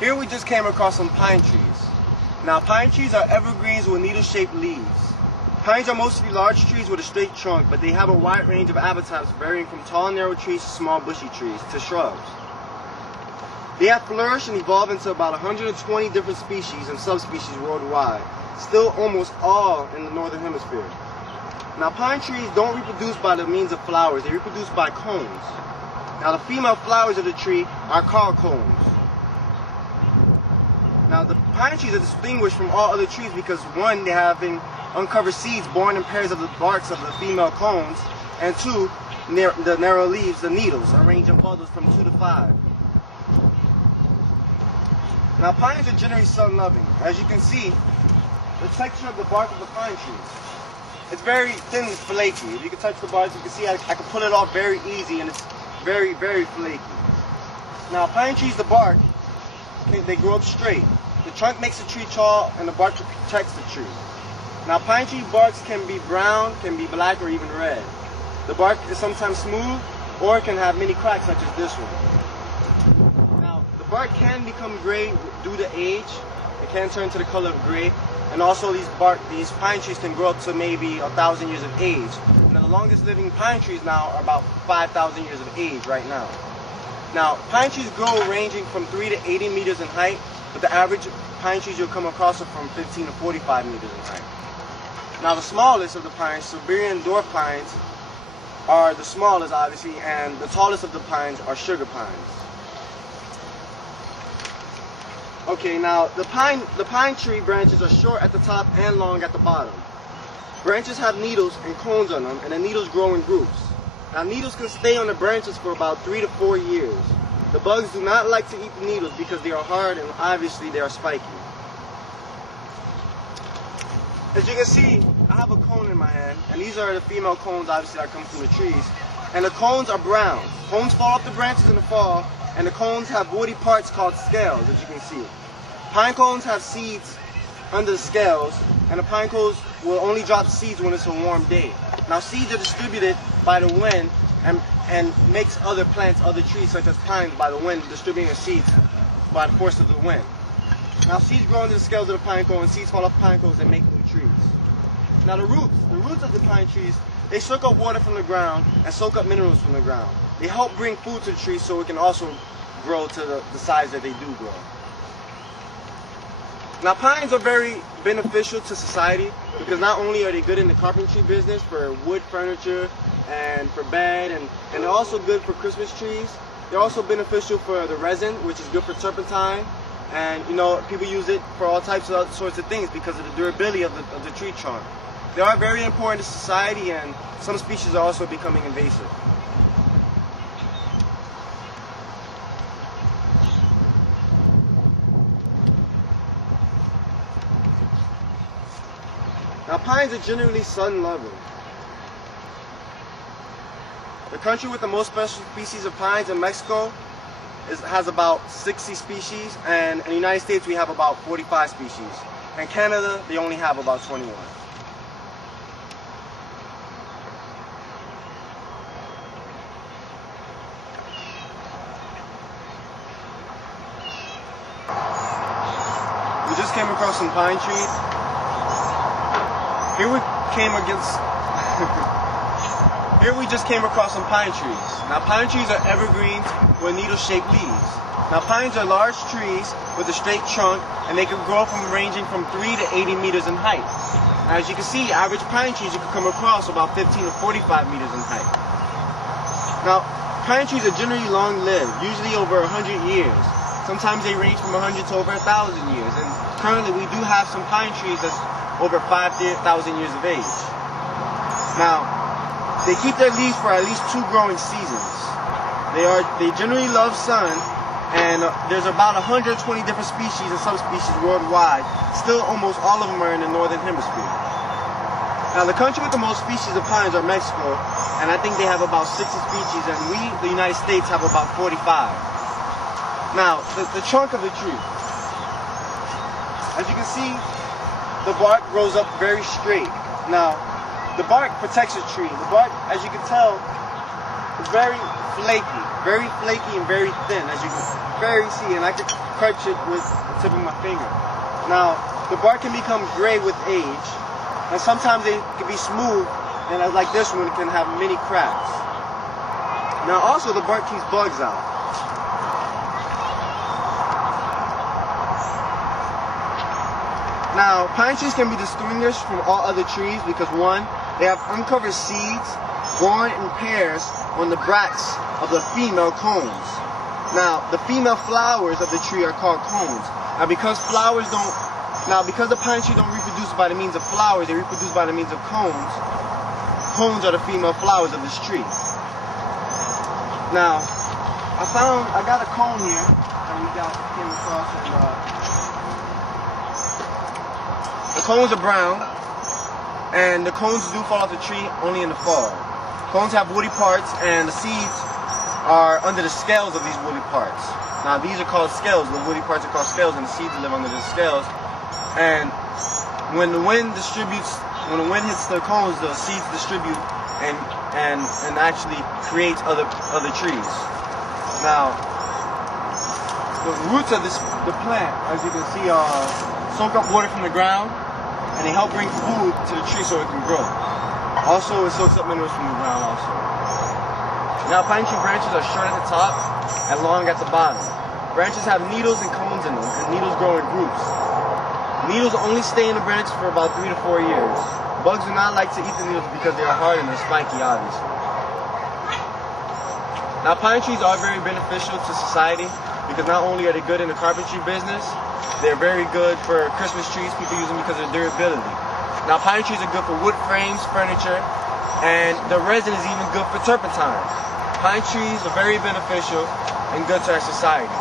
Here we just came across some pine trees. Now pine trees are evergreens with needle-shaped leaves. Pines are mostly large trees with a straight trunk, but they have a wide range of habitats varying from tall narrow trees to small bushy trees to shrubs. They have flourished and evolved into about 120 different species and subspecies worldwide, still almost all in the northern hemisphere. Now pine trees don't reproduce by the means of flowers, they reproduce by cones. Now the female flowers of the tree are called cones. Now the pine trees are distinguished from all other trees because one, they have uncovered seeds borne in pairs of the barks of the female cones, and two, the narrow leaves, the needles, arranged in bundles from 2 to 5. Now pines are generally sun-loving. As you can see, the texture of the bark of the pine tree, it's very thin and flaky. If you can touch the bark, you can see I can pull it off very easy, and it's very, very flaky. Now pine trees, the bark, they grow up straight. The trunk makes the tree tall, and the bark protects the tree. Now pine tree barks can be brown, can be black, or even red. The bark is sometimes smooth, or can have many cracks such as this one. Now the bark can become gray due to age. It can turn to the color of gray, and also these pine trees can grow up to maybe 1,000 years of age. Now the longest living pine trees now are about 5,000 years of age right now. Now pine trees grow ranging from 3 to 80 meters in height, but the average pine trees you'll come across are from 15 to 45 meters in height. Now the smallest of the pines, Siberian dwarf pines, are the smallest obviously, and the tallest of the pines are sugar pines. Okay, now the pine tree branches are short at the top and long at the bottom. Branches have needles and cones on them, and the needles grow in groups. Now needles can stay on the branches for about 3 to 4 years. The bugs do not like to eat the needles because they are hard and obviously they are spiky. As you can see, I have a cone in my hand, and these are the female cones obviously that come from the trees. And the cones are brown. Cones fall off the branches in the fall, and the cones have woody parts called scales, as you can see. Pine cones have seeds under the scales, and the pine cones will only drop seeds when it's a warm day. Now seeds are distributed by the wind and makes other plants, other trees such as pines, by the wind distributing their seeds by the force of the wind. Now seeds grow into the scales of the pine cone, and seeds fall off pine cones and make new trees. Now the roots of the pine trees, they soak up water from the ground and soak up minerals from the ground. They help bring food to the tree so it can also grow to the size that they do grow. Now pines are very beneficial to society because not only are they good in the carpentry business for wood furniture and for bed, and they're also good for Christmas trees. They're also beneficial for the resin, which is good for turpentine. And you know, people use it for all types of other sorts of things because of the durability of the tree trunk. They are very important to society, and some species are also becoming invasive. Now pines are generally sun-loving. The country with the most special species of pines in Mexico has about 60 species, and in the United States we have about 45 species. In Canada, they only have about 21. We just came across some pine trees. Here we just came across some pine trees. Now pine trees are evergreens with needle-shaped leaves. Now pines are large trees with a straight trunk, and they can grow ranging from 3 to 80 meters in height. Now, as you can see, average pine trees you can come across about 15 to 45 meters in height. Now pine trees are generally long-lived, usually over 100 years. Sometimes they range from 100 to over 1,000 years, and currently we do have some pine trees that's over 5,000 years of age. Now, they keep their leaves for at least 2 growing seasons. They generally love sun, and there's about 120 different species and subspecies worldwide. Still, almost all of them are in the northern hemisphere. Now, the country with the most species of pines are Mexico, and I think they have about 60 species, and we, the United States, have about 45. Now, the trunk of the tree. As you can see, the bark grows up very straight. Now, the bark protects the tree. The bark, as you can tell, It's very flaky and very thin, as you can very see, and I can crunch it with the tip of my finger. Now, the bark can become gray with age, and sometimes it can be smooth, and like this one, it can have many cracks. Now, also, the bark keeps bugs out. Now, pine trees can be distinguished from all other trees because, one, they have uncovered seeds borne in pairs on the bracts of the female cones. Now, the female flowers of the tree are called cones. Now, because the pine tree don't reproduce by the means of flowers, they reproduce by the means of cones. Cones are the female flowers of this tree. Now, I got a cone here that we came across, and the cones are brown, and the cones do fall off the tree only in the fall. Cones have woody parts, and the seeds are under the scales of these woody parts. Now, these are called scales. The woody parts are called scales, and the seeds live under the scales. And when the wind hits the cones, the seeds distribute and actually creates other trees. Now, the roots of the plant, as you can see, soak up water from the ground, and they help bring food to the tree so it can grow. Also, it soaks up minerals from the ground also. Now, pine tree branches are short at the top and long at the bottom. Branches have needles and cones in them, and needles grow in groups. Needles only stay in the branch for about 3 to 4 years. Bugs do not like to eat the needles because they are hard and they're spiky, obviously. Now, pine trees are very beneficial to society because not only are they good in the carpentry business, they're very good for Christmas trees. People use them because of their durability. Now, pine trees are good for wood frames, furniture, and the resin is even good for turpentine. Pine trees are very beneficial and good to our society.